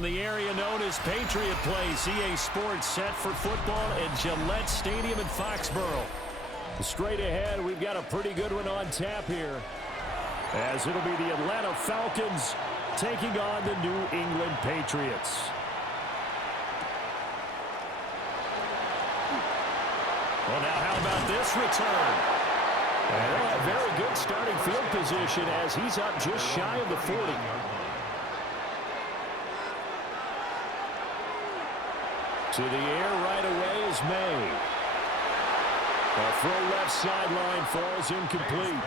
The area known as Patriot Place, EA Sports set for football at Gillette Stadium in Foxborough. Straight ahead, we've got a pretty good one on tap here, as it'll be the Atlanta Falcons taking on the New England Patriots. Well, now how about this return? And they'll have very good starting field position as he's up just shy of the 40. To the air right away is May. A throw left sideline falls incomplete.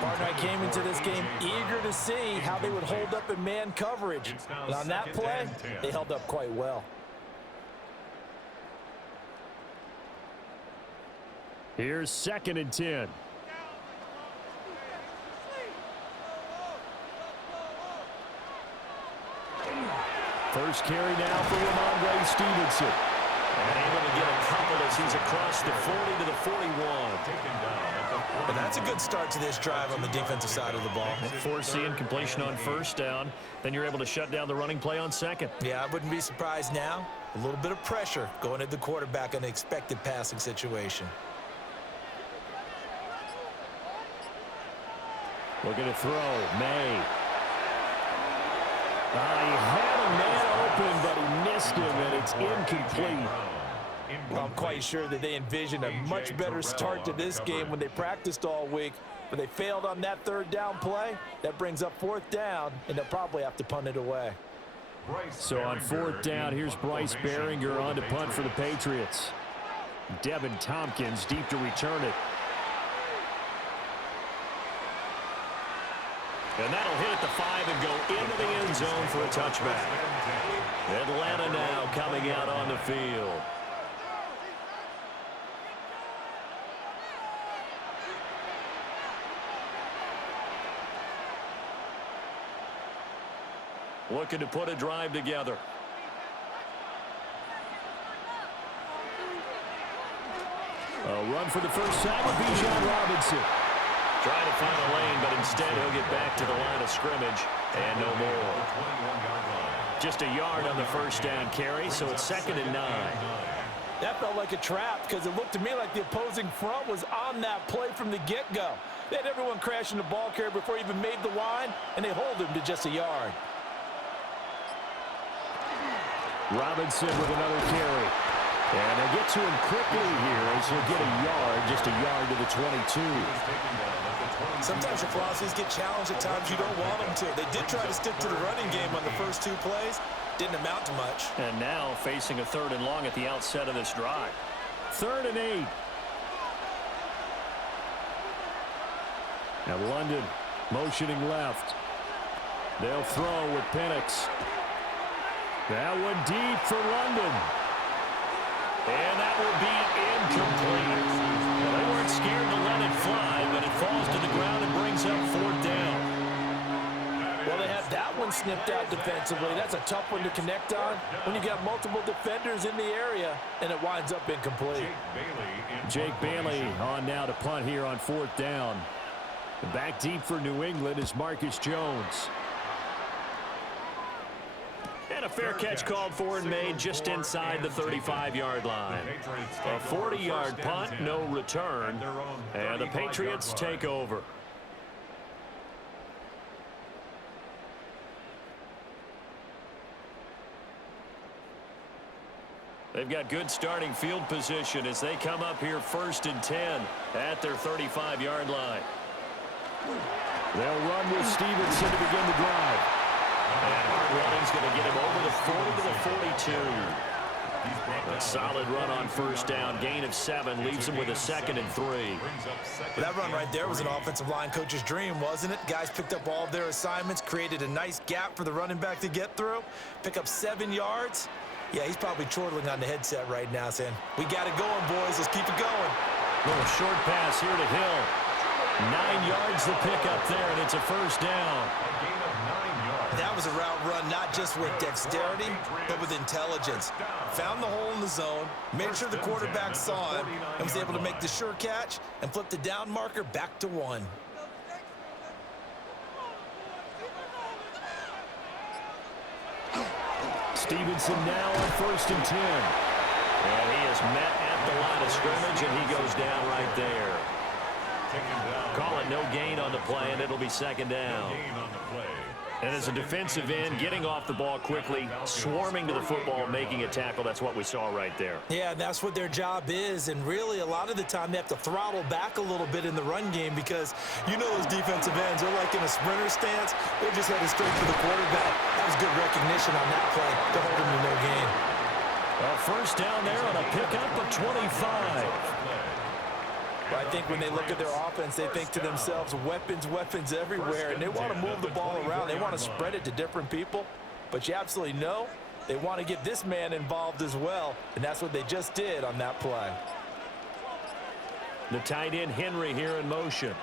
Partner, I came into this game eager to see how they would hold up in man coverage. But on that play, they held up quite well. Here's 2nd and 10. First carry now for Ramondre Stevenson. And able to get a couple as he's across the 40 to the 41. But that's a good start to this drive on the defensive side of the ball. Forcing completion on first down. Then you're able to shut down the running play on second. Yeah, I wouldn't be surprised now. A little bit of pressure going at the quarterback in an expected passing situation. Looking to throw. May. He had a man open, but he missed him, and it's incomplete. Well, I'm quite sure that they envisioned a much better start to this game when they practiced all week, but they failed on that 3rd down play. That brings up 4th down, and they'll probably have to punt it away. So on 4th down, here's Bryce Behringer on to punt for the Patriots. Devin Tompkins deep to return it. And that'll hit at the 5 and go into the end zone for a touchback. Atlanta now coming out on the field. Looking to put a drive together. A run for the first time with Bijan Robinson. Trying to find a lane, but instead he'll get back to the line of scrimmage and no more. Just a yard on the first down carry, so it's 2nd and 9. That felt like a trap because it looked to me like the opposing front was on that play from the get-go. They had everyone crashing the ball carrier before he even made the line, and they hold him to just a yard. Robinson with another carry. And they get to him quickly here as he'll get a yard, just a yard to the 22. Sometimes your philosophies get challenged at times you don't want them to. They did try to stick to the running game on the first 2 plays. Didn't amount to much. And now facing a 3rd and long at the outset of this drive. 3rd and 8. Now London motioning left. They'll throw with Penix. That one deep for London. And that will be incomplete. Well, they weren't scared to let it fly, but it falls to the ground and brings up 4th down. Well, they had that one snipped out defensively. That's a tough one to connect on when you got multiple defenders in the area, and it winds up incomplete. Jake Bailey on now to punt here on 4th down. Back deep for New England is Marcus Jones. And a fair catch called for and made just inside the 35-yard line. A 40-yard punt, no return, and the Patriots take over. They've got good starting field position as they come up here 1st and 10 at their 35-yard line. They'll run with Stevenson to begin the drive. And hard running's going to get him over the 40 to the 42. A solid run on 1st down. Gain of 7 leaves him with a 2nd and 3. Well, that run right there was an offensive line coach's dream, wasn't it? Guys picked up all of their assignments, created a nice gap for the running back to get through, pick up 7 yards. Yeah, he's probably chortling on the headset right now saying, we got it going, boys. Let's keep it going. Little short pass here to Hill. 9 yards the pick up there, and it's a 1st down. That was a route run not just with dexterity, but with intelligence. Found the hole in the zone, made sure the quarterback saw him, and was able to make the sure catch and flip the down marker back to 1. Stevenson now on 1st and 10. And he is met at the line of scrimmage, and he goes down right there. Call it no gain on the play, and it'll be 2nd down. And as a defensive end, getting off the ball quickly, swarming to the football, making a tackle, that's what we saw right there. Yeah, that's what their job is, and really a lot of the time they have to throttle back a little bit in the run game because you know those defensive ends, they're like in a sprinter stance. They're just headed straight for the quarterback. That was good recognition on that play to hold him to no gain. Well, 1st down there on a pickup of 25. But I think when they look at their offense, they think to themselves, weapons, weapons everywhere, and they want to move the ball around. They want to spread it to different people, but you absolutely know they want to get this man involved as well, and that's what they just did on that play. The tight end Henry here in motion.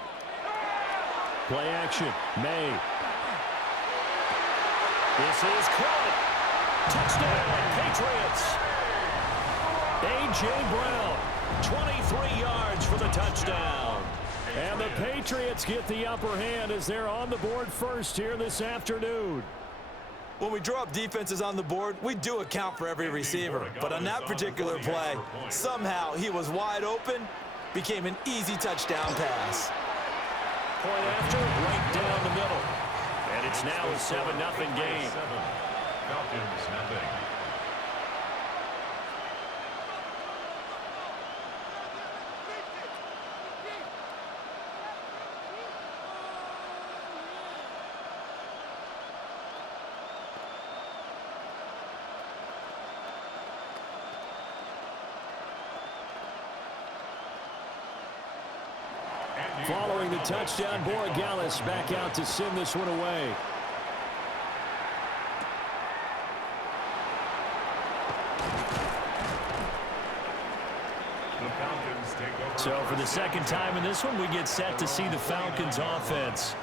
Play action, May. This is caught. Touchdown, Patriots. A.J Brown, 23 yards for the touchdown. And the Patriots get the upper hand as they're on the board first here this afternoon. When we draw up defenses on the board, we do account for every receiver. But on that particular play, somehow he was wide open, became an easy touchdown pass. Point after, right down the middle. And it's now a 7-0 game. Falcons, nothing. Following the touchdown, Borregales back out to send this one away. So for the second time in this one, we get set to see the Falcons offense.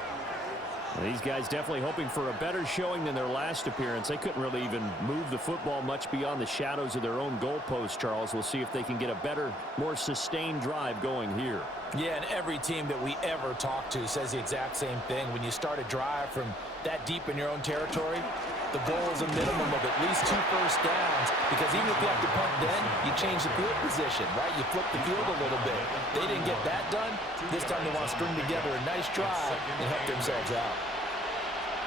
These guys definitely hoping for a better showing than their last appearance. They couldn't really even move the football much beyond the shadows of their own goalpost, Charles. We'll see if they can get a better, more sustained drive going here. Yeah, and every team that we ever talk to says the exact same thing. When you start a drive from that deep in your own territory, the goal is a minimum of at least 2 first downs, because even if you have to punt then, you change the field position, right? You flip the field a little bit. They didn't get that done. This time they want to string together a nice drive and help themselves out.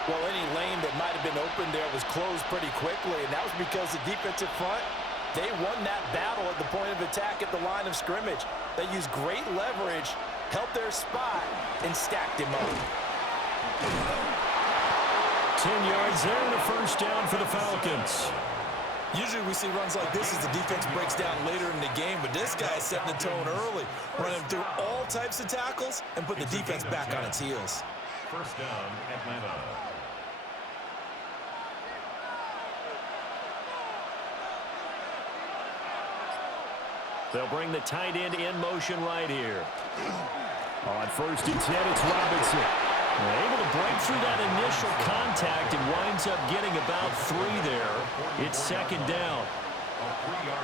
Well, any lane that might have been open there was closed pretty quickly, and that was because the defensive front, they won that battle at the point of attack at the line of scrimmage. They used great leverage, held their spot, and stacked him up. 10 yards there and a first down for the Falcons. Usually we see runs like this as the defense breaks down later in the game, but this guy is setting the tone early, running through all types of tackles and put the defense back on its heels. First down, Atlanta. They'll bring the tight end in motion right here. On 1st and 10, it's Robinson. Able to break through that initial contact and winds up getting about 3 there. It's 2nd down.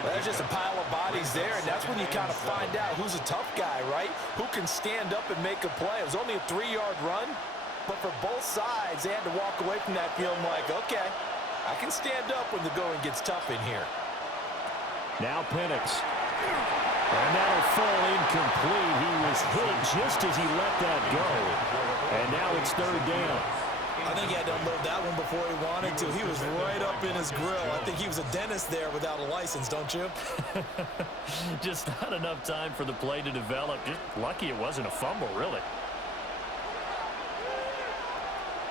There's just a pile of bodies there, and that's when you kind of find out who's a tough guy, right? Who can stand up and make a play. It was only a 3-yard run, but for both sides, they had to walk away from that feeling like, okay, I can stand up when the going gets tough in here. Now Penix. And that'll fall incomplete. He was hit just as he let that go. And now it's 3rd down. I think he had to unload that one before he wanted to. He was right up in his grill. I think he was a dentist there without a license, don't you? Just not enough time for the play to develop. Just lucky it wasn't a fumble, really.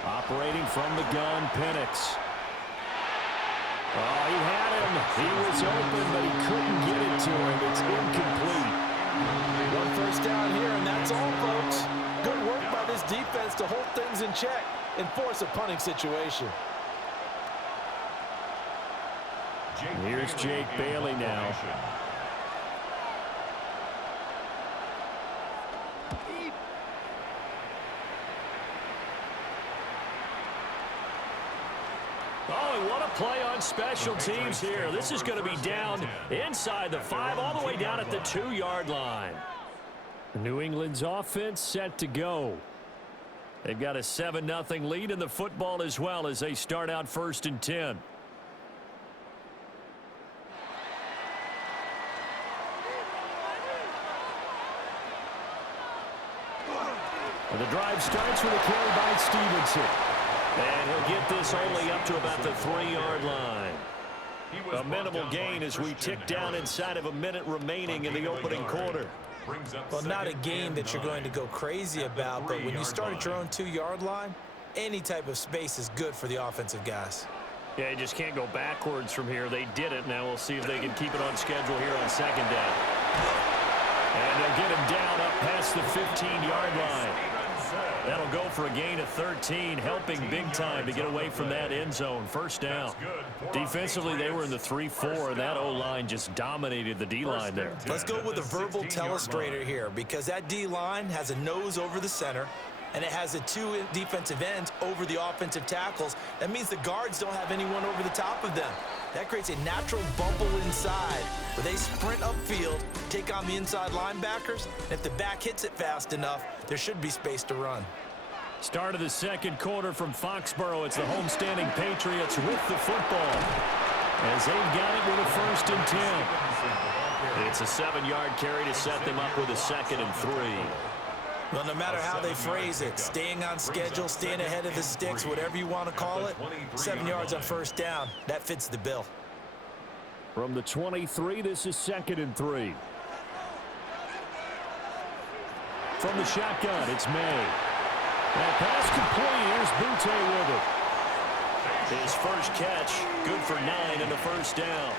Operating from the gun, Penix. Oh, he had him. He was open, but he couldn't get it to him. It's incomplete. 1 first down here, and that's all, folks. Good work by this defense to hold things in check and force a punting situation. Here's Jake Bailey now. Oh, and what a play on special teams here. This is going to be down inside the 5, all the way down at the 2-yard line. New England's offense set to go. They've got a 7-0 lead in the football as well as they start out 1st and 10. And the drive starts with a carry by Stevenson. And he'll get this only up to about the 3-yard line. A minimal gain as we tick down inside of a minute remaining in the opening quarter. Well, not a game that you're going to go crazy about, but when you start at your own 2-yard line, any type of space is good for the offensive guys. Yeah, you just can't go backwards from here. They did it. Now we'll see if they can keep it on schedule here on second down. And they'll get him down up past the 15-yard line. That'll go for a gain of 13, helping big time to get away from that end zone. First down. Defensively, they were in the 3-4, and that O-line just dominated the D-line there. Let's go with a verbal telestrator here, because that D-line has a nose over the center, and it has the 2 defensive ends over the offensive tackles. That means the guards don't have anyone over the top of them. That creates a natural bubble inside where they sprint upfield, take on the inside linebackers, and if the back hits it fast enough, there should be space to run. Start of the second quarter from Foxborough. It's the homestanding Patriots with the football as they've got it with a 1st and 10. It's a 7-yard carry to set them up with a 2nd and 3. Well, no matter how they phrase it, staying on schedule, staying ahead of the sticks, whatever you want to call it, 7 yards on first down, that fits the bill. From the 23, this is 2nd and 3. From the shotgun, it's May. That pass complete. Here's Butte with it. His first catch, good for 9 and a first down.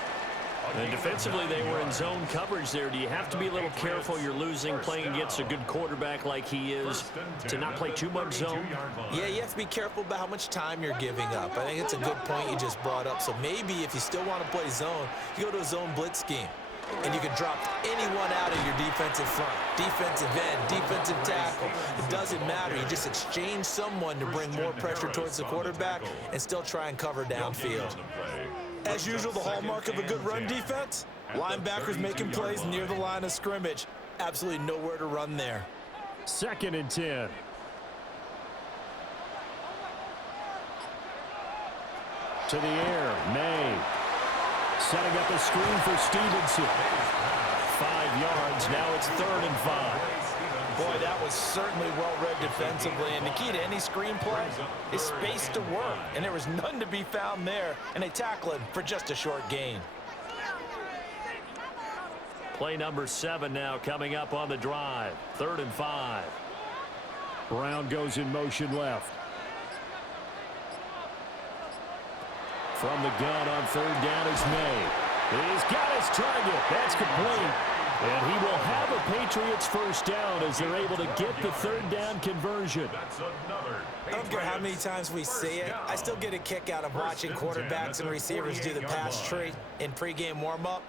And defensively, they were in zone coverage there. Do you have to be a little careful? You're losing playing against a good quarterback like he is to not play too much zone? Yeah, you have to be careful about how much time you're giving up. I think it's a good point you just brought up. So maybe if you still want to play zone, you go to a zone blitz scheme. And you can drop anyone out of your defensive front, defensive end, defensive tackle. It doesn't matter. You just exchange someone to bring more pressure towards the quarterback and still try and cover downfield. As usual, the hallmark of a good run defense, linebackers making plays near the line of scrimmage. Absolutely nowhere to run there. 2nd and 10. To the air, May. Setting up a screen for Stevenson. 5 yards, now it's 3rd and 5. Boy, that was certainly well-read defensively, and the key to any screenplay is space to work, and there was none to be found there, and they tackle him for just a short gain. Play number 7 now coming up on the drive. 3rd and 5. Brown goes in motion left. From the gun on 3rd down is May. He's got his target. That's complete. And he will have a Patriots first down as they're able to get the 3rd down conversion. I don't care how many times we see it. I still get a kick out of watching quarterbacks and receivers do the pass tree in pregame warm-up.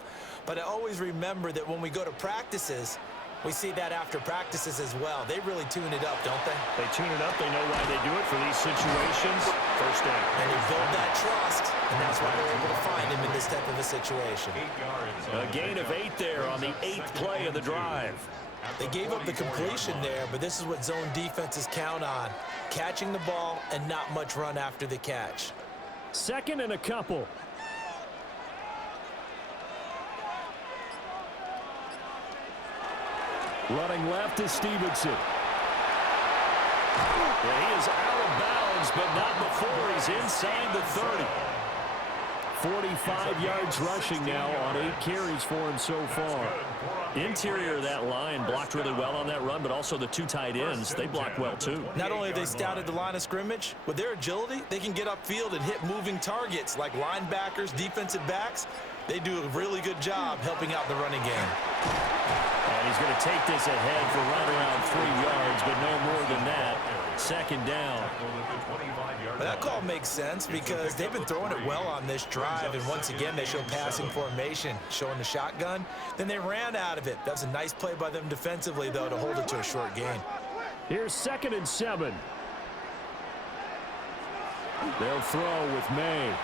But I always remember that when we go to practices, we see that after practices as well. They really tune it up, don't they? They tune it up. They know why they do it for these situations. First down. And they build that trust, and that's why they're able to find him in this type of a situation. A gain of 8 there on the 8th play of the drive. They gave up the completion there, but this is what zone defenses count on. Catching the ball and not much run after the catch. 2nd and a couple. Running left is Stevenson. And he is out of bounds, but not before he's inside the 30. 45 yards rushing now on 8 carries for him so far. Interior of that line blocked really well on that run, but also the 2 tight ends, they blocked well too. Not only have they scouted the line of scrimmage, with their agility, they can get upfield and hit moving targets like linebackers, defensive backs. They do a really good job helping out the running game. And he's going to take this ahead for right around 3 yards, but no more than that. 2nd down. Well, that call makes sense because they've been throwing it well on this drive, and once again they show passing formation, showing the shotgun. Then they ran out of it. That's a nice play by them defensively, though, to hold it to a short gain. Here's 2nd and 7. They'll throw with May.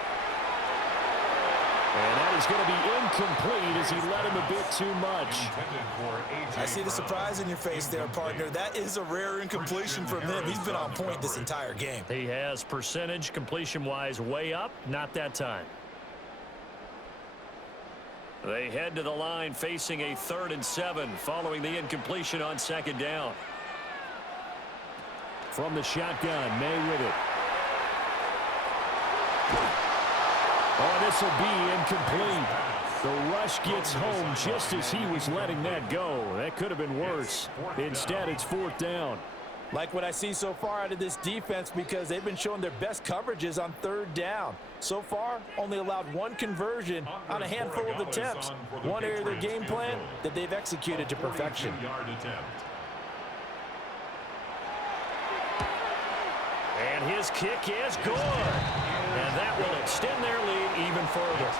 And that is going to be incomplete as he led him a bit too much. I see the surprise in your face there, partner. That is a rare incompletion from him. He's been on point this entire game. He has percentage completion-wise way up, not that time. They head to the line facing a 3rd and 7 following the incompletion on 2nd down. From the shotgun, May with it. Oh, this will be incomplete. The rush gets home just as he was letting that go. That could have been worse. Instead, it's 4th down. Like what I see so far out of this defense because they've been showing their best coverages on 3rd down. So far, only allowed 1 conversion on a handful of attempts. One area of their game plan that they've executed to perfection. And his kick is good. And that will extend their lead even further.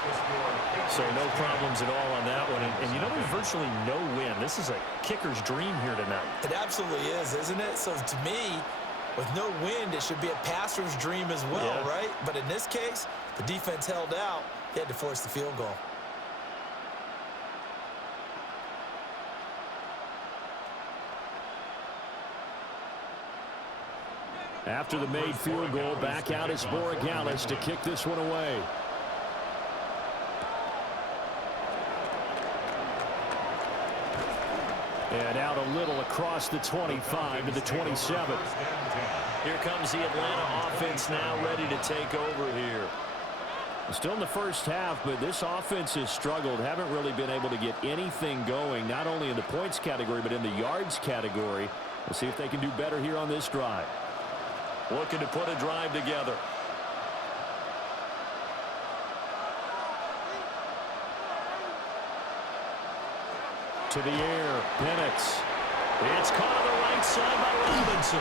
So no problems at all on that one. And you know, there's virtually no win. This is a kicker's dream here tonight. It absolutely is, isn't it? So to me, with no wind, it should be a passer's dream as well, right? But in this case, the defense held out. They had to force the field goal. After the made field goal, back out is Borregales to kick this one away. And out a little across the 25 to the 27. Here comes the Atlanta offense now ready to take over here. Still in the first half, but this offense has struggled. Haven't really been able to get anything going, not only in the points category, but in the yards category. We'll see if they can do better here on this drive. Looking to put a drive together. To the air, Penix. It's caught on the right side by Robinson.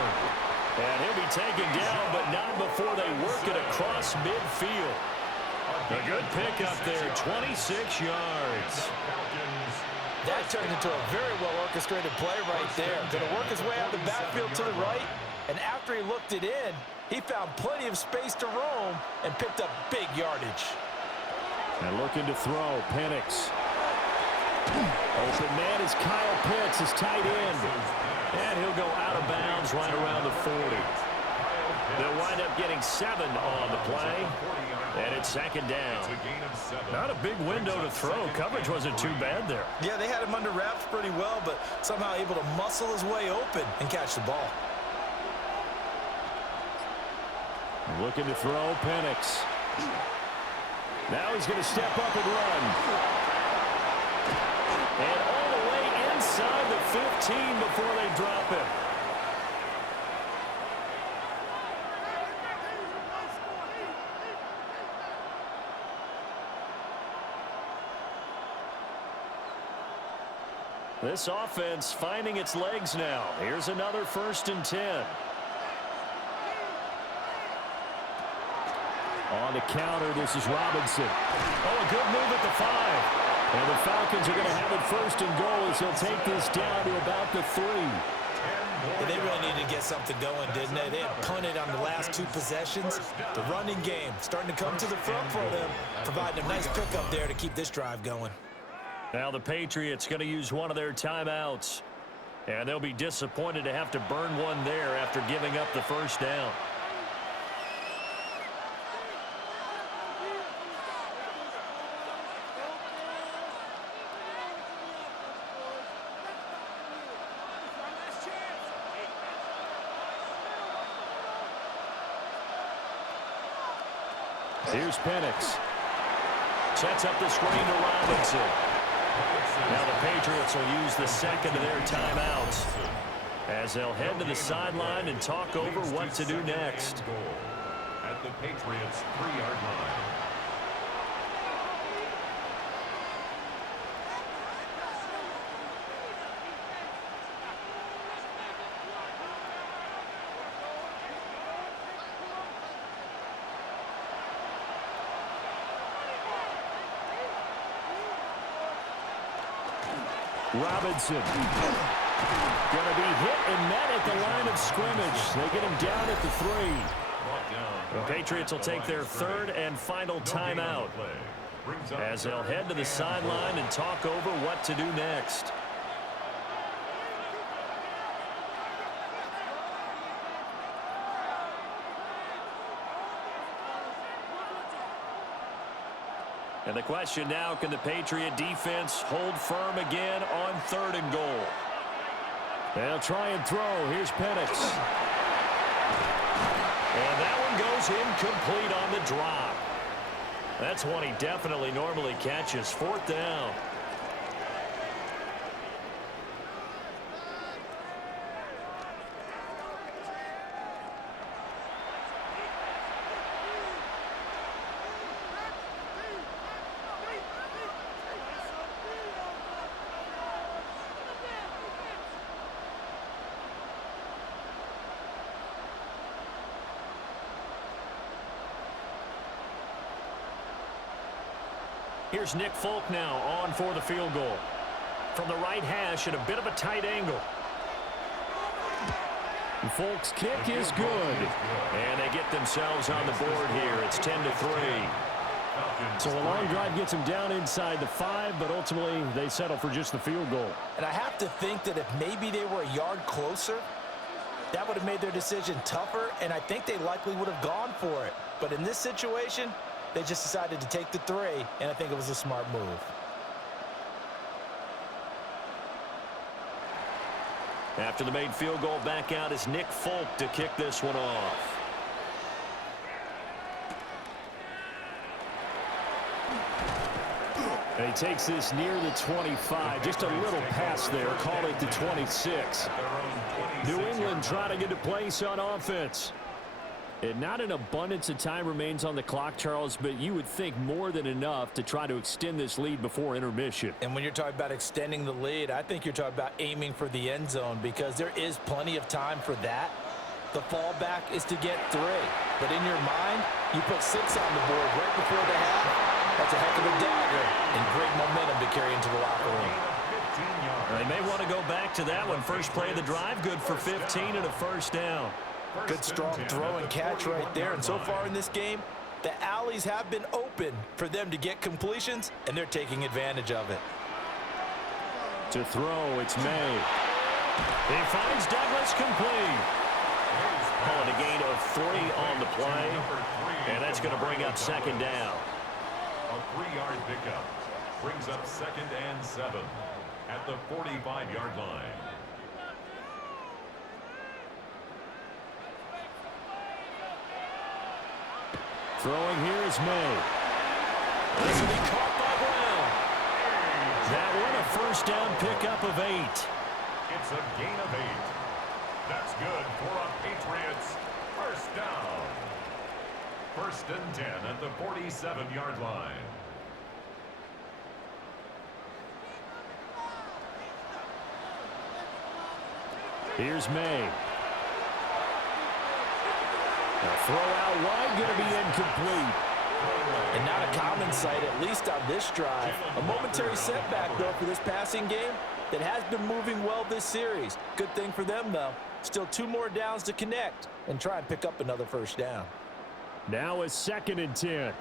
And he'll be taken down, but not before they work it across midfield. A good pickup there, 26 yards. That turned into a very well-orchestrated play right there. Going to work his way out of the backfield to the right, and after he looked it in, he found plenty of space to roam and picked up big yardage. And looking to throw, Penix. Open man is Kyle Pitts, his tight end. And he'll go out of bounds right around the 40. They'll wind up getting 7 on the play. And it's 2nd down. Not a big window to throw. Coverage wasn't too bad there. Yeah, they had him under wraps pretty well, but somehow able to muscle his way open and catch the ball. Looking to throw, Penix. Now he's going to step up and run. And all the way inside the 15 before they drop him. This offense finding its legs now. Here's another 1st and 10. On the counter, this is Robinson. Oh, a good move at the 5. And the Falcons are going to have it 1st and goal as they'll take this down to about the 3. Yeah, they really needed to get something going, didn't they? They had punted on the last 2 possessions. The running game starting to come to the front for them, providing a nice pickup there to keep this drive going. Now the Patriots going to use one of their timeouts. And they'll be disappointed to have to burn one there after giving up the 1st down. Here's Penix. Sets up the screen to Robinson. Now the Patriots will use the 2nd of their timeouts as they'll head to the sideline and talk over what to do next. At the Patriots' 3-yard line. Robinson. Going to be hit and met at the line of scrimmage. They get him down at the 3. The Patriots will take their 3rd and final timeout as they'll head to the sideline and talk over what to do next. And the question now, can the Patriot defense hold firm again on 3rd and goal? They'll try and throw. Here's Penix. And that one goes incomplete on the drop. That's one he definitely normally catches. 4th down. Here's Nick Folk now on for the field goal. From the right hash at a bit of a tight angle. Folk's kick is good. And they get themselves on the board here. It's 10-3. So a long drive gets them down inside the 5, but ultimately they settle for just the field goal. And I have to think that if maybe they were a yard closer, that would have made their decision tougher, and I think they likely would have gone for it. But in this situation, they just decided to take the 3, and I think it was a smart move. After the made field goal, back out is Nick Folk to kick this one off. And he takes this near the 25. Just a little pass there. Call it the 26. New England trying to get a place on offense. And not an abundance of time remains on the clock, Charles, but you would think more than enough to try to extend this lead before intermission. And when you're talking about extending the lead, I think you're talking about aiming for the end zone because there is plenty of time for that. The fallback is to get 3. But in your mind, you put 6 on the board right before the half. That's a heck of a dagger and great momentum to carry into the locker room. They may want to go back to that one. First play of the drive, good for 15 and a 1st down. Good strong throw and catch right there. And so far in this game, the alleys have been open for them to get completions, and they're taking advantage of it. To throw, it's May. He finds Douglas complete. Calling a gain of 3 on the play. And that's going to bring up 2nd down. A 3-yard pickup brings up 2nd and 7 at the 45-yard line. Throwing here is May. This will be caught by Brown. That one a 1st down pickup of 8. It's a gain of 8. That's good for a Patriots 1st down. 1st and 10 at the 47-yard line. Here's May. A throw out wide, going to be incomplete. And not a common sight, at least on this drive. A momentary setback, though, for this passing game that has been moving well this series. Good thing for them, though. Still 2 more downs to connect and try and pick up another 1st down. Now a 2nd and 10.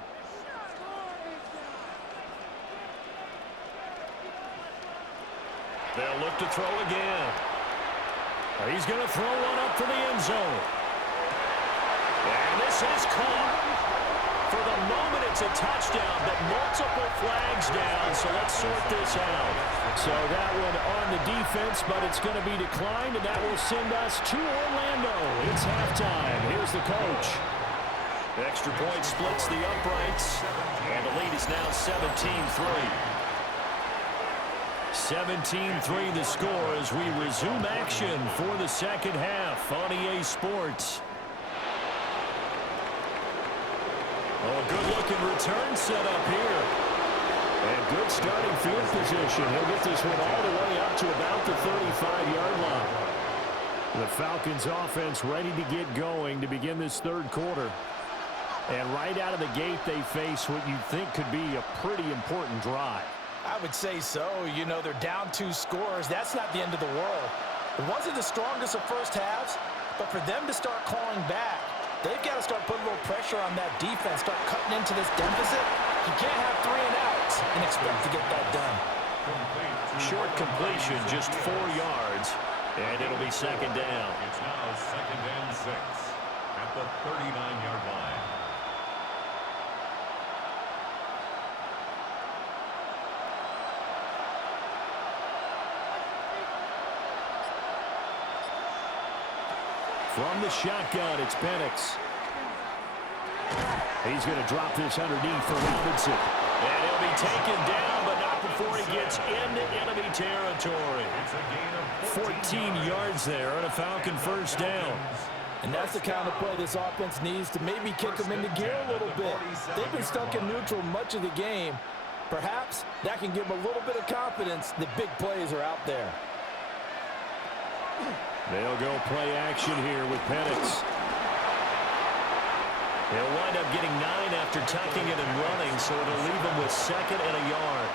They'll look to throw again. He's going to throw one up for the end zone. And this is caught. For the moment, it's a touchdown, but multiple flags down, so let's sort this out. So that one on the defense, but it's going to be declined, and that will send us to Orlando. It's halftime. Here's the coach. The extra point splits the uprights, and the lead is now 17-3. 17-3 the score as we resume action for the 2nd half on EA Sports. Oh, good-looking return set up here. And good starting field position. He'll get this one all the way up to about the 35-yard line. The Falcons offense ready to get going to begin this 3rd quarter. And right out of the gate, they face what you think could be a pretty important drive. I would say so. You know, they're down 2 scores. That's not the end of the world. It wasn't the strongest of first halves, but for them to start clawing back, they've got to start putting a little pressure on that defense, start cutting into this deficit. You can't have 3 and outs and expect to get that done. Short completion, just 4 yards, and it'll be 2nd down. It's now 2nd and 6 at the 39-yard line. From the shotgun, it's Penix. He's going to drop this underneath for Robinson. And he'll be taken down, but not before he gets into enemy territory. 14 yards there and a Falcon first down. And that's the kind of play this offense needs to maybe kick them into gear a little bit. They've been stuck in neutral much of the game. Perhaps that can give them a little bit of confidence that big plays are out there. They'll go play action here with Penix. He'll wind up getting 9 after tucking it and running, so it'll leave him with 2nd and a yard.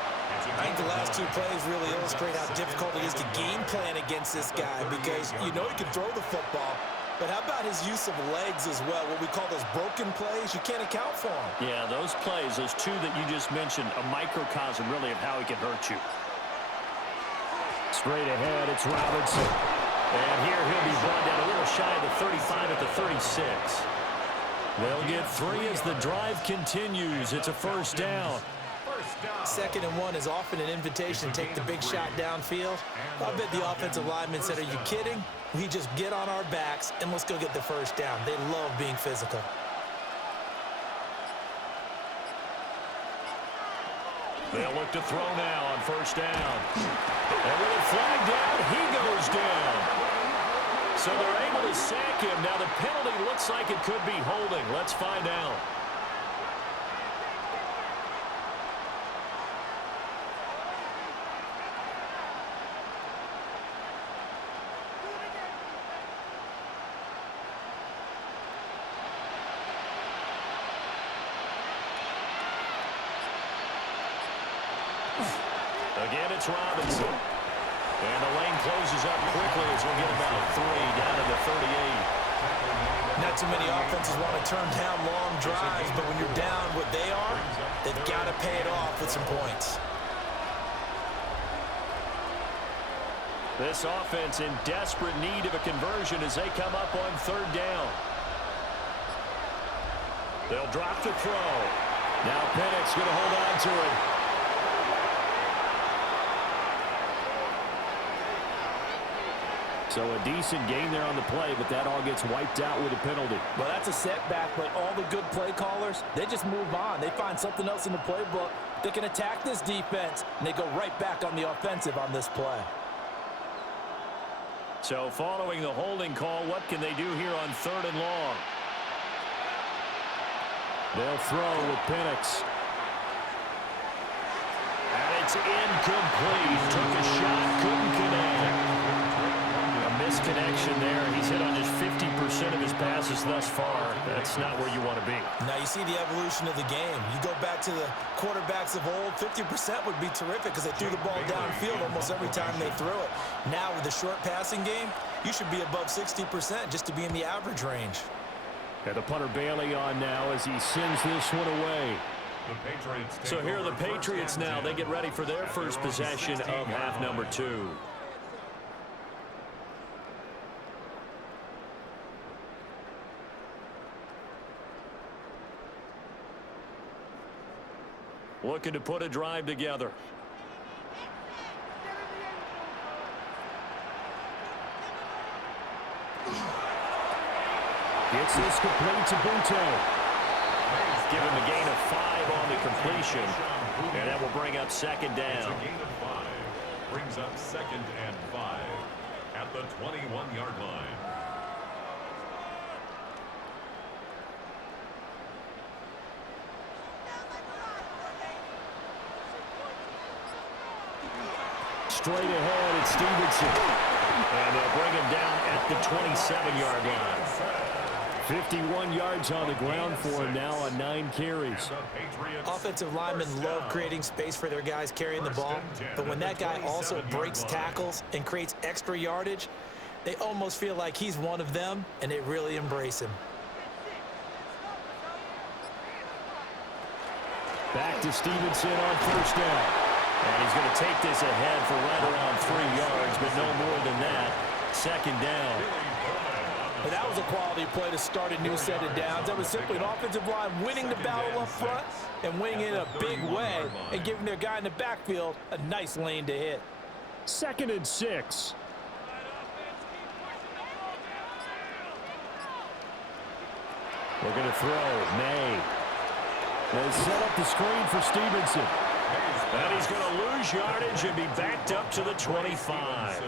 I think the last 2 plays really illustrate how difficult it is to game plan against this guy because you know he can throw the football, but how about his use of legs as well, what we call those broken plays? You can't account for them. Yeah, those plays, those 2 that you just mentioned, a microcosm really of how he can hurt you. Straight ahead, it's Robinson. And here he'll be brought down a little shy of the 35 at the 36. They'll get 3 as the drive continues. It's a first down. 2nd and 1 is often an invitation to take the big shot downfield. I bet the offensive lineman said, are you kidding? We just get on our backs and let's go get the first down. They love being physical. They'll look to throw now on first down. And with a flag down, he goes down. So they're able to sack him. Now the penalty looks like it could be holding. Let's find out. Again, it's Robinson. And the lane closes up quickly as we'll get about 3 down to the 38. Not too many offenses want to turn down long drives, but when you're down what they are, they've got to pay it off with some points. This offense in desperate need of a conversion as they come up on 3rd down. They'll drop the throw. Now Penix going to hold on to it. So a decent gain there on the play, but that all gets wiped out with a penalty. Well, that's a setback, but all the good play callers, they just move on. They find something else in the playbook. They can attack this defense, and they go right back on the offensive on this play. So following the holding call, what can they do here on 3rd and long? They'll throw with Penix. And it's incomplete. Took a shot, couldn't connect. Misconnection there. He's hit on just 50% of his passes thus far. That's not where you want to be. Now you see the evolution of the game. You go back to the quarterbacks of old, 50% would be terrific because they threw the ball downfield almost every time they threw it. Now with the short passing game, you should be above 60% just to be in the average range. And the punter Bailey on now as he sends this one away. So here are the Patriots now. They get ready for their first possession of half number 2. Looking to put a drive together. Gets this complete to Bunte. Give him a gain of 5 on the completion. And that will bring up 2nd down. A gain of 5 brings up 2nd and 5 at the 21-yard line. Straight ahead, it's Stevenson. And they'll bring him down at the 27-yard line. 51 yards on the ground for him now on 9 carries. Offensive linemen love creating space for their guys carrying the ball, but when that guy also breaks tackles and creates extra yardage, they almost feel like he's one of them, and they really embrace him. Back to Stevenson on first down. And he's going to take this ahead for right around 3 yards, but no more than that. 2nd down. And that was a quality play to start a new set of downs. That was simply an offensive line winning the battle up front and winning it in a big way and giving their guy in the backfield a nice lane to hit. 2nd and 6. Looking to throw. May. They set up the screen for Stevenson. And he's going to lose yardage and be backed up to the 25.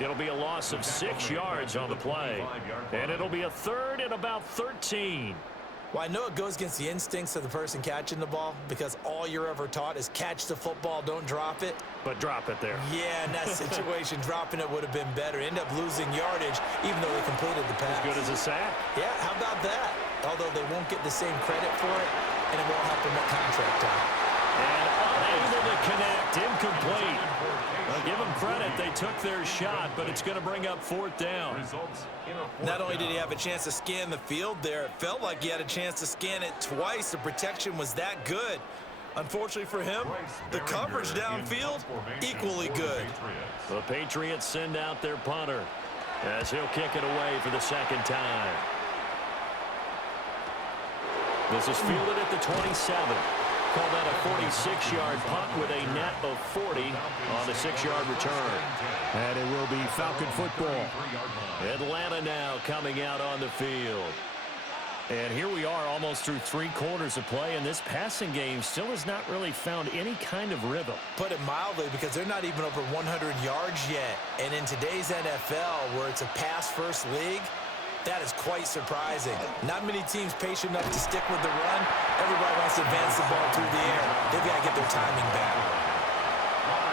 It'll be a loss of 6 yards on the play. And it'll be a third and about 13. Well, I know it goes against the instincts of the person catching the ball because all you're ever taught is catch the football, don't drop it. But drop it there. Yeah, in that situation, dropping it would have been better. End up losing yardage even though they completed the pass. As good as a sack. Yeah, how about that? Although they won't get the same credit for it, and it won't help them at contract time. And unable to connect, incomplete. Well, give them credit, they took their shot, but it's going to bring up 4th down. Not only did he have a chance to scan the field there, it felt like he had a chance to scan it twice. The protection was that good. Unfortunately for him, the coverage downfield, equally good. The Patriots send out their punter as he'll kick it away for the 2nd time. This is fielded at the 27. Call that a 46-yard punt with a net of 40 on the 6-yard return. And it will be Falcon football. Atlanta now coming out on the field. And here we are almost through 3 quarters of play, and this passing game still has not really found any kind of rhythm. Put it mildly, because they're not even over 100 yards yet. And in today's NFL, where it's a pass-first league, that is quite surprising. Not many teams patient enough to stick with the run. Everybody wants to advance the ball through the air. They've got to get their timing back.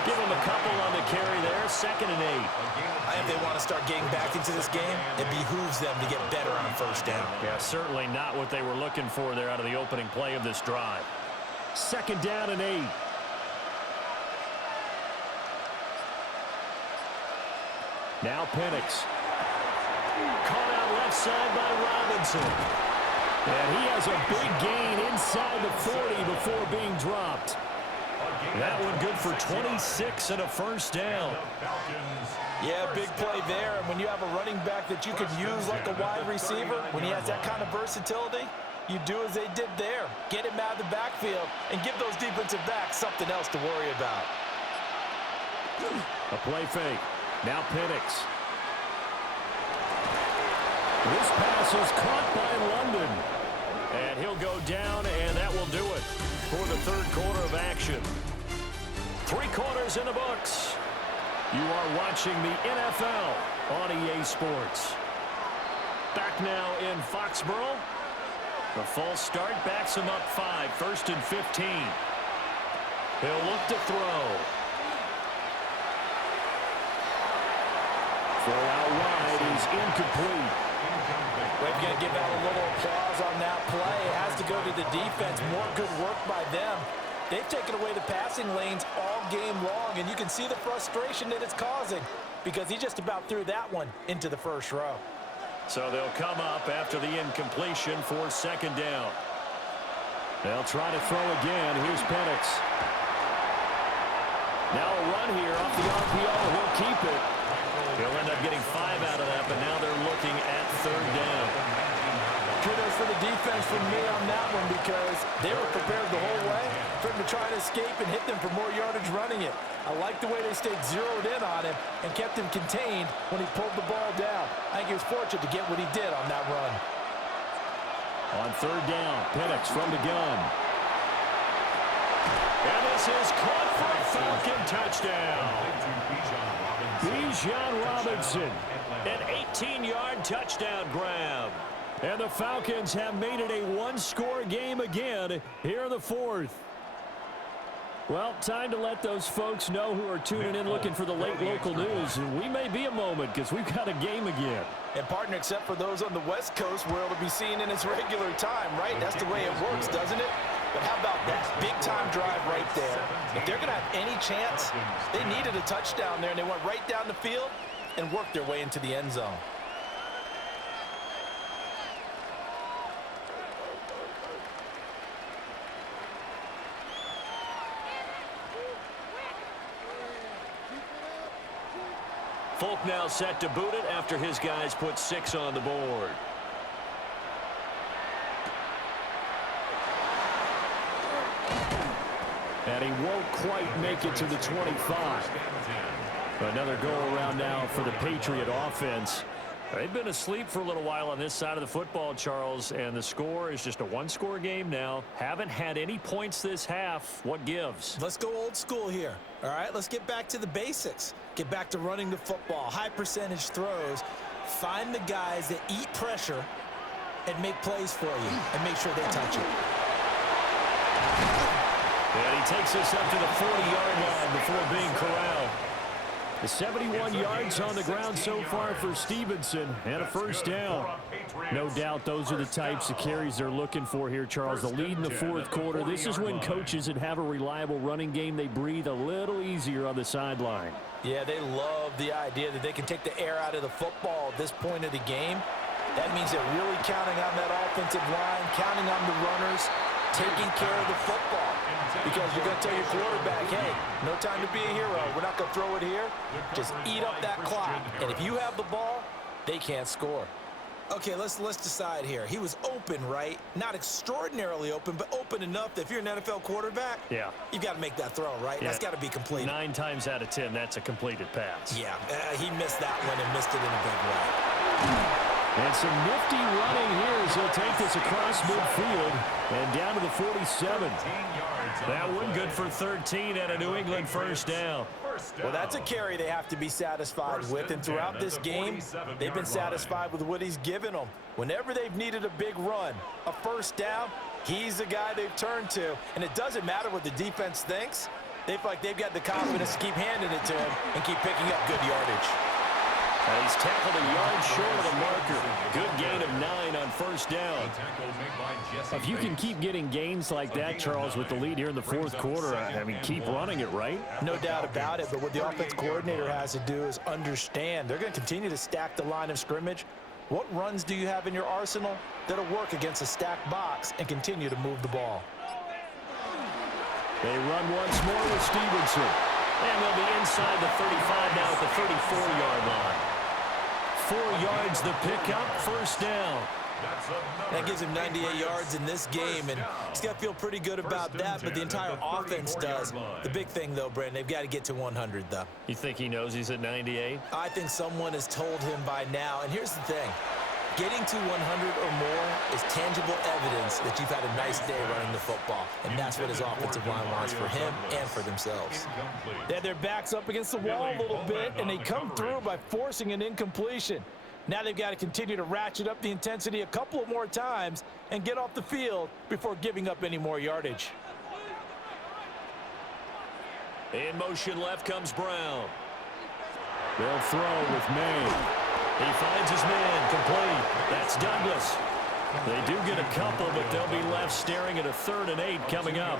Give them a couple on the carry there, 2nd and 8. If they want to start getting back into this game, it behooves them to get better on 1st down. Yeah, certainly not what they were looking for there out of the opening play of this drive. 2nd down and 8. Now Penix. Caught out left side by Robinson. And he has a big gain inside the 40 before being dropped. That one good for 26 and a 1st down. Yeah, big play there. And when you have a running back that you could use like a wide receiver, when he has that kind of versatility, you do as they did there. Get him out of the backfield and give those defensive backs something else to worry about. A play fake. Now Penix. This pass is caught by London. And he'll go down, and that will do it for the 3rd quarter of action. 3 quarters in the books. You are watching the NFL on EA Sports. Back now in Foxborough. The false start backs him up 5, 1st and 15. He'll look to throw. Throw out wide is incomplete. We're going to give out a little applause on that play. It has to go to the defense. More good work by them. They've taken away the passing lanes all game long, and you can see the frustration that it's causing because he just about threw that one into the 1st row. So they'll come up after the incompletion for 2nd down. They'll try to throw again. Here's Penix. Now a run here off the RPO. He'll keep it. He'll end up getting 5 out of that, but now they're looking at 3rd down. Kudos for the defense from me on that one because they were prepared the whole way for him to try to escape and hit them for more yardage running it. I like the way they stayed zeroed in on him and kept him contained when he pulled the ball down. I think he was fortunate to get what he did on that run. On 3rd down, Penix from the gun. And this is caught for a Falcon touchdown. Bijan Robinson. An 18-yard touchdown grab. And the Falcons have made it a 1-score game again here in the 4th. Well, time to let those folks know who are tuning in looking for the late local news. We may be a moment because we've got a game again. And partner, except for those on the West Coast where it'll be seen in its regular time, right? That's the way it works, doesn't it? But how about that big-time drive right there? If they're going to have any chance, they needed a touchdown there, and they went right down the field and worked their way into the end zone. Folk now set to boot it after his guys put 6 on the board. And he won't quite make it to the 25. Another go-around now for the Patriot offense. They've been asleep for a little while on this side of the football, Charles, and the score is just a one-score game now. Haven't had any points this half. What gives? Let's go old school here. All right, let's get back to the basics. Get back to running the football, high percentage throws. Find the guys that eat pressure and make plays for you and make sure they touch it. And he takes us up to the 40-yard line before being corralled. The 71 yards on the ground so far for Stevenson and a first down. No doubt those are the types of carries they're looking for here, Charles. The lead in the fourth quarter. This is when coaches that have a reliable running game, they breathe a little easier on the sideline. Yeah, they love the idea that they can take the air out of the football at this point of the game. That means they're really counting on that offensive line, counting on the runners, taking care of the football. Because you're going to tell your quarterback, hey, no time to be a hero. We're not going to throw it here. Just eat up that clock. And if you have the ball, they can't score. Okay, let's decide here. He was open, right? Not extraordinarily open, but open enough that if you're an NFL quarterback, yeah, you've got to make that throw, right? Yeah. That's got to be completed. 9 times out of 10, that's a completed pass. Yeah, he missed that one and missed it in a big way. And some nifty running here as he'll take this across midfield and down to the 47. That one good for 13 and a New England first down. Well, that's a carry they have to be satisfied with, and throughout this game, they've been satisfied with what he's given them. Whenever they've needed a big run, a first down, he's the guy they've turned to. And it doesn't matter what the defense thinks. They feel like they've got the confidence to keep handing it to him and keep picking up good yardage. He's tackled a yard short of the marker. Good gain of 9 on first down. If you can keep getting gains like that, Charles, with the lead here in the fourth quarter, I mean, keep running it, right? No doubt about it, but what the offense coordinator has to do is understand. They're going to continue to stack the line of scrimmage. What runs do you have in your arsenal that'll work against a stacked box and continue to move the ball? They run once more with Stevenson. And they'll be inside the 35 now at the 34-yard line. 4 yards the pickup, first down. That gives him 98 yards in this game, and he's got to feel pretty good about that, but the entire offense does. The big thing, though, Brandon, they've got to get to 100, though. You think he knows he's at 98? I think someone has told him by now, and here's the thing. Getting to 100 or more is tangible evidence that you've had a nice day running the football, and that's what his offensive line wants for him and for themselves. They had their backs up against the wall a little bit, and they come through by forcing an incompletion. Now they've got to continue to ratchet up the intensity a couple of more times and get off the field before giving up any more yardage. In motion left comes Brown. They'll throw with May. He finds his man, complete. That's Douglas. They do get a couple, but they'll be left staring at a 3rd and 8 coming up.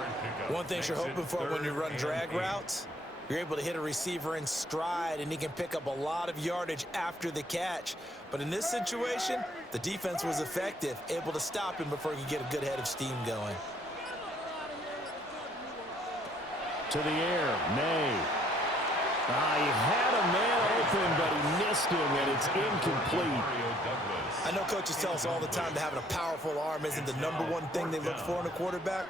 One thing you're hoping for when you run drag routes, you're able to hit a receiver in stride, and he can pick up a lot of yardage after the catch. But in this situation, the defense was effective, able to stop him before he could get a good head of steam going. To the air, May. He had a man open, but he missed him, and it's incomplete. I know coaches tell us all the time that having a powerful arm isn't the #1 thing they look for in a quarterback.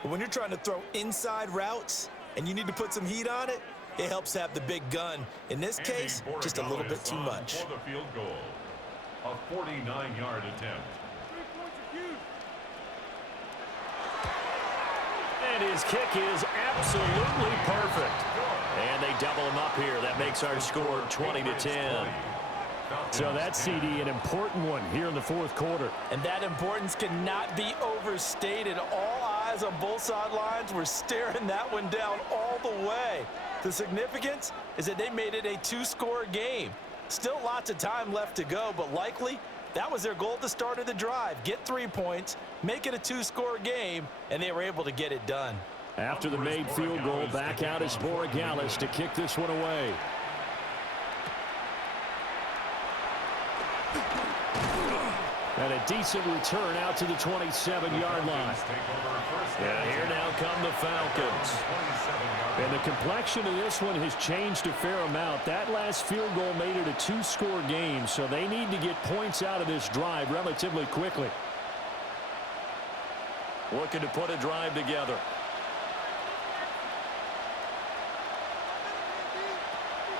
But when you're trying to throw inside routes and you need to put some heat on it, it helps to have the big gun. In this case, just a little bit too much. For the field goal, a 49-yard attempt. And his kick is absolutely perfect. And they double him up here. That makes our score 20-10. So that's, CD, an important one here in the fourth quarter. And that importance cannot be overstated. All eyes on both sidelines were staring that one down all the way. The significance is that they made it a 2-score game. Still lots of time left to go, but likely that was their goal at the start of the drive. Get 3 points, make it a 2-score game, and they were able to get it done. After the made field goal, back out is Borregales to kick this one away. And a decent return out to the 27-yard line. And here now come the Falcons. And the complexion of this one has changed a fair amount. That last field goal made it a 2-score game, so they need to get points out of this drive relatively quickly. Looking to put a drive together.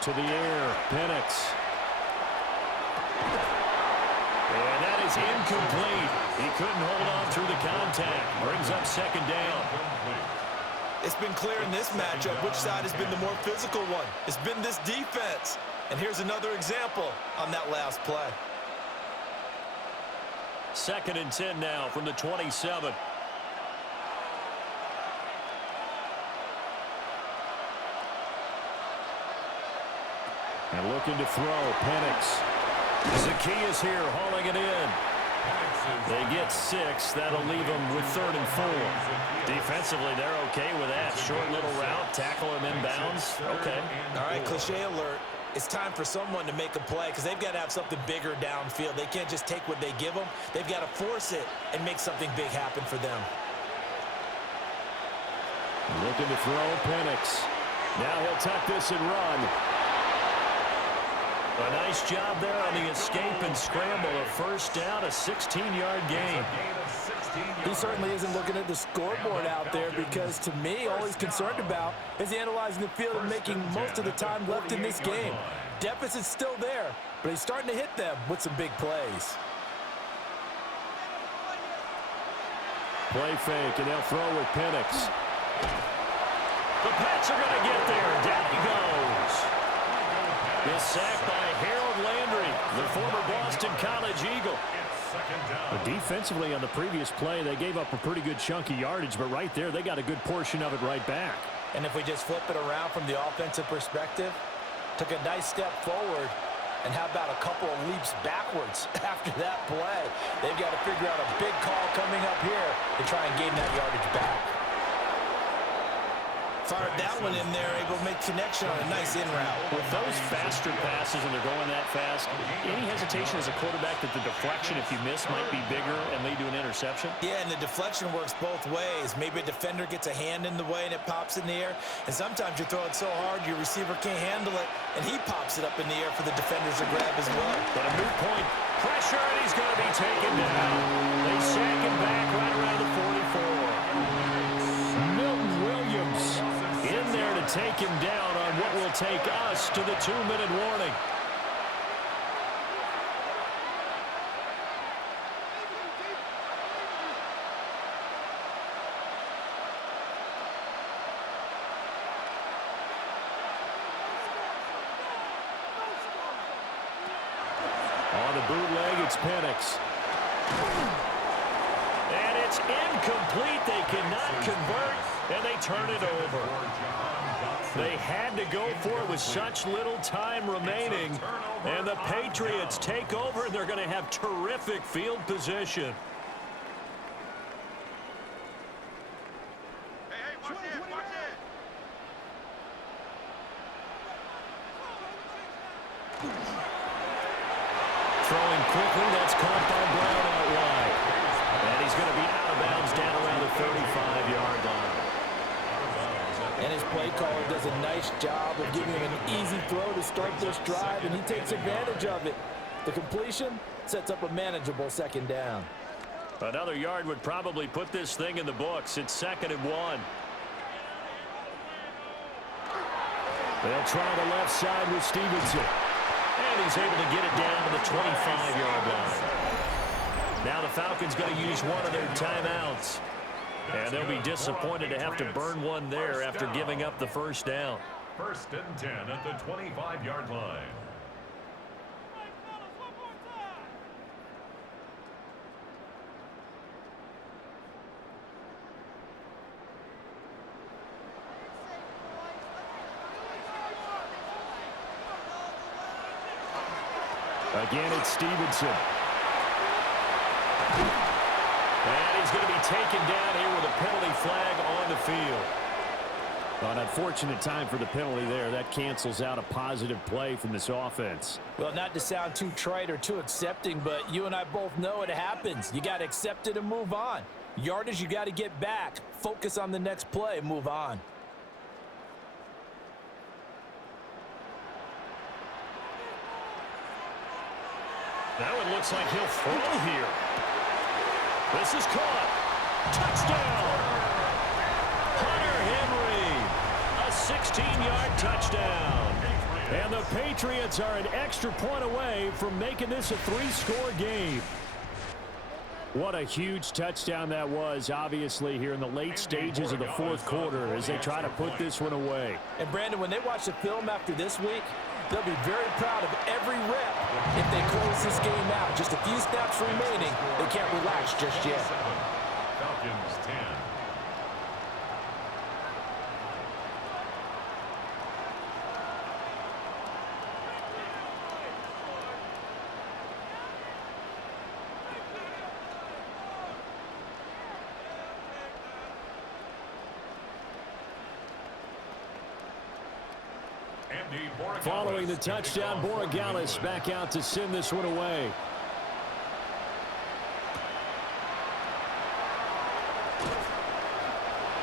To the air, Penix. is incomplete. He couldn't hold on through the contact. Brings up second down. It's been clear in this matchup which side has been the more physical one. It's been this defense. And here's another example on that last play. Second and 10 now from the 27. And looking to throw, Penix. Zacchaeus here hauling it in. They get 6. That'll leave them with 3rd and 4. Defensively, they're okay with that. Short little route, tackle him inbounds. Okay. All right, cliche alert. It's time for someone to make a play because they've got to have something bigger downfield. They can't just take what they give them. They've got to force it and make something big happen for them. Looking to throw, Penix. Now he'll tuck this and run. A nice job there on the escape and scramble. A first down, a 16-yard gain. He certainly isn't looking at the scoreboard out there because, to me, all he's concerned about is analyzing the field and making most of the time left in this game. Deficit's still there, but he's starting to hit them with some big plays. Play fake, and they'll throw with Penix. The Pats are going to get there. Down he goes. This sack by Harold Landry, the former Boston College Eagle. But defensively on the previous play, they gave up a pretty good chunk of yardage, but right there, they got a good portion of it right back. And if we just flip it around from the offensive perspective, took a nice step forward, and how about a couple of leaps backwards after that play? They've got to figure out a big call coming up here to try and gain that yardage back. Fired that one in there, able to make connection on a nice in route. With those faster passes and they're going that fast, any hesitation as a quarterback that the deflection, if you miss, might be bigger and lead to an interception? Yeah, and the deflection works both ways. Maybe a defender gets a hand in the way and it pops in the air. And sometimes you throw it so hard your receiver can't handle it, and he pops it up in the air for the defenders to grab as well. But a moot point. Pressure, and he's going to be taken down. They sack him back right around the 44. Milton Williams in there to take him down on what will take us to the 2-minute warning. On the bootleg, it's Penix. And it's incomplete. They cannot convert, and they turn it over. They had to go for it with such little time remaining. And the Patriots take over, and they're going to have terrific field position. Throwing quickly, that's caught by Brown out wide. And he's going to be out of bounds down around the 35-yard line. And his play caller does a nice job of giving him an easy throw to start this drive, and he takes advantage of it. The completion sets up a manageable second down. Another yard would probably put this thing in the books. It's 2nd and 1. They'll try the left side with Stevenson. And he's able to get it down to the 25-yard line. Now the Falcons going to use one of their timeouts. And they'll be disappointed to have to burn one there after giving up the first down. 1st and 10 at the 25-yard line. Again, it's Stevenson. And he's going to be taken down here with a penalty flag on the field. An unfortunate time for the penalty there. That cancels out a positive play from this offense. Well, not to sound too trite or too accepting, but you and I both know it happens. You got to accept it and move on. Yardage, you got to get back. Focus on the next play, move on. Now it looks like he'll throw here. This is caught. Touchdown! Hunter Henry. A 16-yard touchdown. And the Patriots are an extra point away from making this a 3-score game. What a huge touchdown that was, obviously, here in the late stages of the fourth quarter as they try to put this one away. And, Brandon, when they watch the film after this week, they'll be very proud of every rep if they close this game out. Just a few snaps remaining. They can't relax just yet. Falcons 10. Following the touchdown, Borregales back out to send this one away.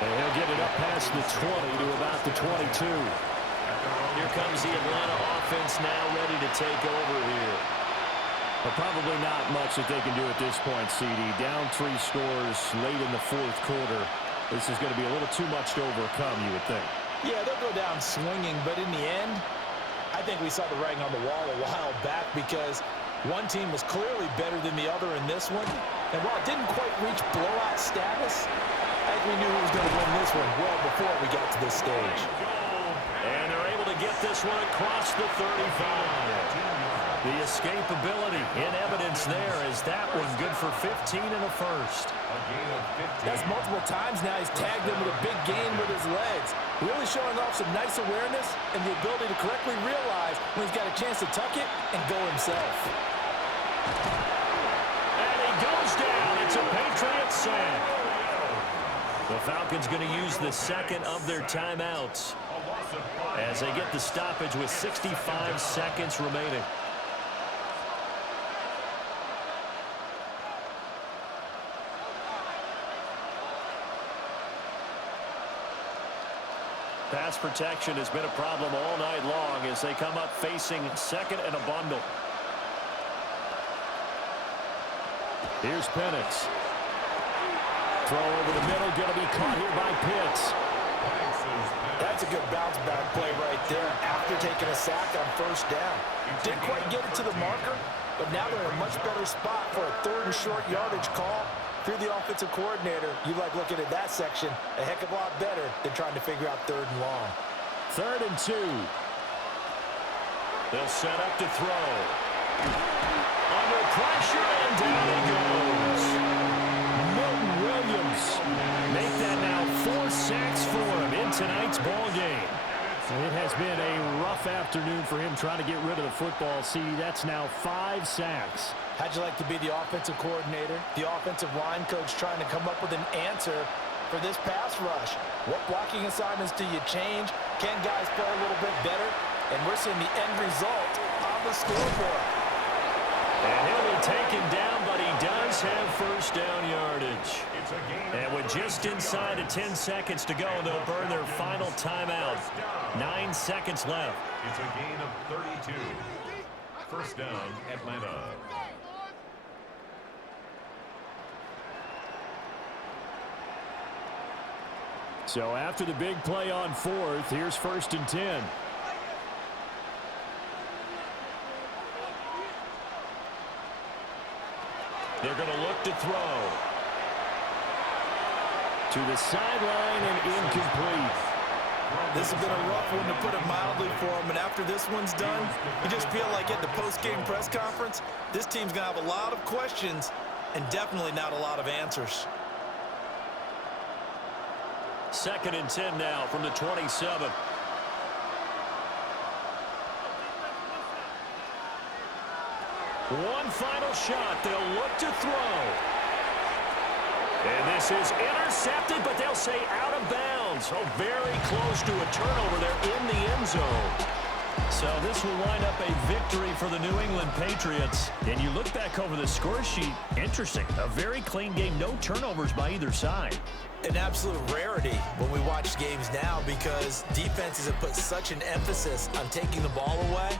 And he'll get it up past the 20 to about the 22. Here comes the Atlanta offense now ready to take over here. But probably not much that they can do at this point, CD. Down 3 scores late in the fourth quarter. This is going to be a little too much to overcome, you would think. Yeah, they'll go down swinging, but in the end, I think we saw the writing on the wall a while back because one team was clearly better than the other in this one. And while it didn't quite reach blowout status, I think we knew who was going to win this one well before we got to this stage. And they're able to get this one across the 35. The escapability in evidence there as that one good for 15 in the first. That's multiple times now he's tagged him with a big gain with his legs. Really showing off some nice awareness and the ability to correctly realize when he's got a chance to tuck it and go himself. And he goes down. It's a Patriots sack. The Falcons going to use the second of their timeouts as they get the stoppage with 65 seconds remaining. Pass protection has been a problem all night long as they come up facing second and a bundle. Here's Penix. Throw over the middle, going to be caught here by Pitts. That's a good bounce back play right there after taking a sack on first down. Didn't quite get it to the marker, but now they're in a much better spot for a third and short yardage call. Through the offensive coordinator, you like looking at that section a heck of a lot better than trying to figure out third and long. 3rd and 2. They'll set up to throw. Under pressure, and down he goes. Milton Williams. Make that now 4 sacks for him in tonight's ball game. It has been a rough afternoon for him trying to get rid of the football. See, that's now 5 sacks. How'd you like to be the offensive coordinator, the offensive line coach trying to come up with an answer for this pass rush? What blocking assignments do you change? Can guys play a little bit better? And we're seeing the end result on the scoreboard. And he'll be taken down, but he does have first down yardage. And with just inside of 10 seconds to go, they'll burn their final timeout. 9 seconds left. It's a gain of 32. First down, Atlanta. So after the big play on 4th, here's 1st and 10. They're going to look to throw. To the sideline and incomplete. This has been a rough one, to put it mildly, for him. And after this one's done, you just feel like at the post-game press conference, this team's going to have a lot of questions and definitely not a lot of answers. 2nd and 10 now from the 27. One final shot. They'll look to throw. And this is intercepted, but they'll say out of bounds. Oh, very close to a turnover there in the end zone. So this will wind up a victory for the New England Patriots. And you look back over the score sheet, interesting. A very clean game, no turnovers by either side. An absolute rarity when we watch games now because defenses have put such an emphasis on taking the ball away.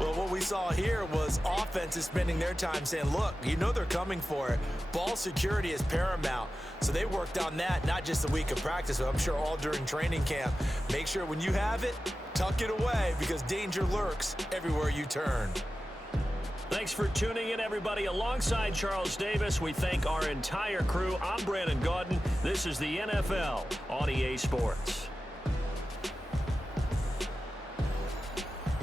Well, what we saw here was offenses spending their time saying, look, you know they're coming for it. Ball security is paramount. So they worked on that, not just a week of practice, but I'm sure all during training camp. Make sure when you have it, tuck it away because danger lurks everywhere you turn. The Thanks for tuning in, everybody. Alongside Charles Davis, we thank our entire crew. I'm Brandon Gaudin. This is the NFL on EA Sports.